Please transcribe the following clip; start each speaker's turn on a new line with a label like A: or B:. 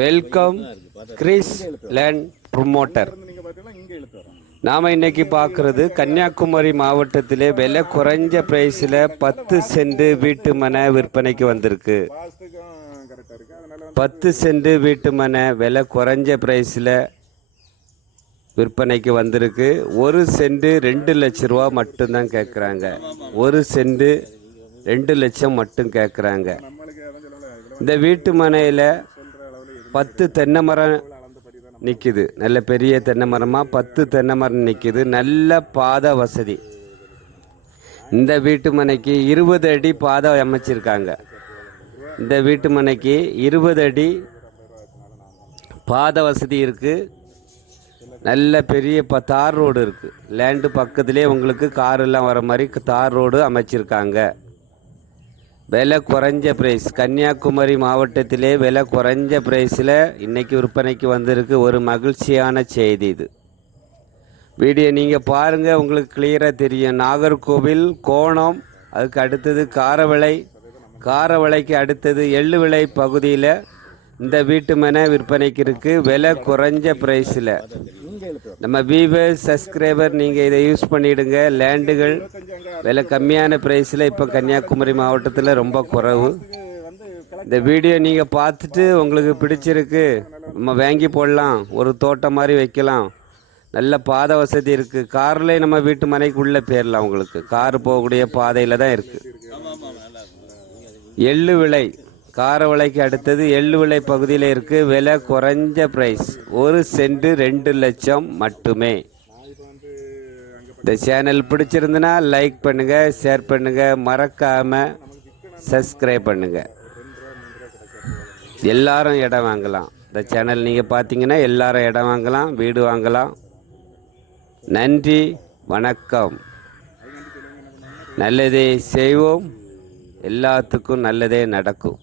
A: Welcome Chris land promoter நாம் இன்னைக்கு பார்க்குறது கன்னியாகுமரி மாவட்டத்திலே விலை குறைஞ்ச ப்ரைஸில் பத்து சென்ட் வீட்டு மனை விற்பனைக்கு வந்திருக்கு. பத்து சென்ட் வீட்டு மனை விலை குறைஞ்ச ப்ரைஸில் விற்பனைக்கு வந்திருக்கு. ஒரு சென்ட் ரெண்டு லட்ச ரூபா மட்டும்தான் கேட்குறாங்க ஒரு சென்ட் ரெண்டு லட்சம் மட்டும் கேட்குறாங்க இந்த வீட்டு மனையில் பத்து தென்னை மரம் நிற்கிது நல்ல பெரிய தென்னை மரமாக பத்து தென்னை மரம் நிற்கிது நல்ல பாதை வசதி. இந்த வீட்டு மனைக்கு இருபது அடி பாதை அமைச்சிருக்காங்க. இந்த வீட்டு மனைக்கு இருபது அடி பாதை வசதி இருக்குது நல்ல பெரிய ப தார் ரோடு இருக்குது லேண்டு பக்கத்துலேயே உங்களுக்கு கார் எல்லாம் வர மாதிரி தார் ரோடு அமைச்சிருக்காங்க. விலை குறைஞ்ச ப்ரைஸ் கன்னியாகுமரி மாவட்டத்திலே விலை குறைஞ்ச ப்ரைஸில் இன்றைக்கி விற்பனைக்கு வந்திருக்கு. ஒரு மகிழ்ச்சியான செய்தி இது. வீடியோ நீங்கள் பாருங்கள் உங்களுக்கு கிளியராக தெரியும். நாகர்கோவில் கோணம் அதுக்கு அடுத்தது காரவளை. காரவளைக்கு அடுத்தது எள்ளுவிளை பகுதியில் இந்த வீட்டு மனை விற்பனைக்கு இருக்குது விலை குறைஞ்ச ப்ரைஸில் நம்ம வீவர் சப்ஸ்கிரைபர் நீங்கள் இதை யூஸ் பண்ணிவிடுங்க லேண்டுகள் விலை கம்மியான ப்ரைஸில் இப்போ கன்னியாகுமரி மாவட்டத்தில் ரொம்ப குறைவு. இந்த வீடியோ நீங்கள் பார்த்துட்டு உங்களுக்கு பிடிச்சிருக்கு நம்ம வாங்கி போடலாம் ஒரு தோட்டம் மாதிரி வைக்கலாம். நல்ல பாதை வசதி இருக்குது கார்லேயே நம்ம வீட்டு மனைக்குள்ளே போயிடலாம் உங்களுக்கு. கார் போகக்கூடிய பாதையில் தான் இருக்குது எள்ளு விலை காரவளைக்கு அடுத்தது எள்ளுவிளை பகுதியில் இருக்குது விலை குறைஞ்ச ப்ரைஸ் ஒரு சென்ட் ரெண்டு லட்சம் மட்டுமே. இந்த சேனல் பிடிச்சிருந்துன்னா லைக் பண்ணுங்கள் ஷேர் பண்ணுங்கள் மறக்காமல் சப்ஸ்கிரைப் பண்ணுங்கள் எல்லாரும் இடம் வாங்கலாம். இந்த சேனல் நீங்கள் பார்த்தீங்கன்னா எல்லாரும் இடம் வாங்கலாம் வீடு வாங்கலாம். நன்றி வணக்கம். நல்லதே செய்வோம். எல்லாத்துக்கும் நல்லதே நடக்கும்.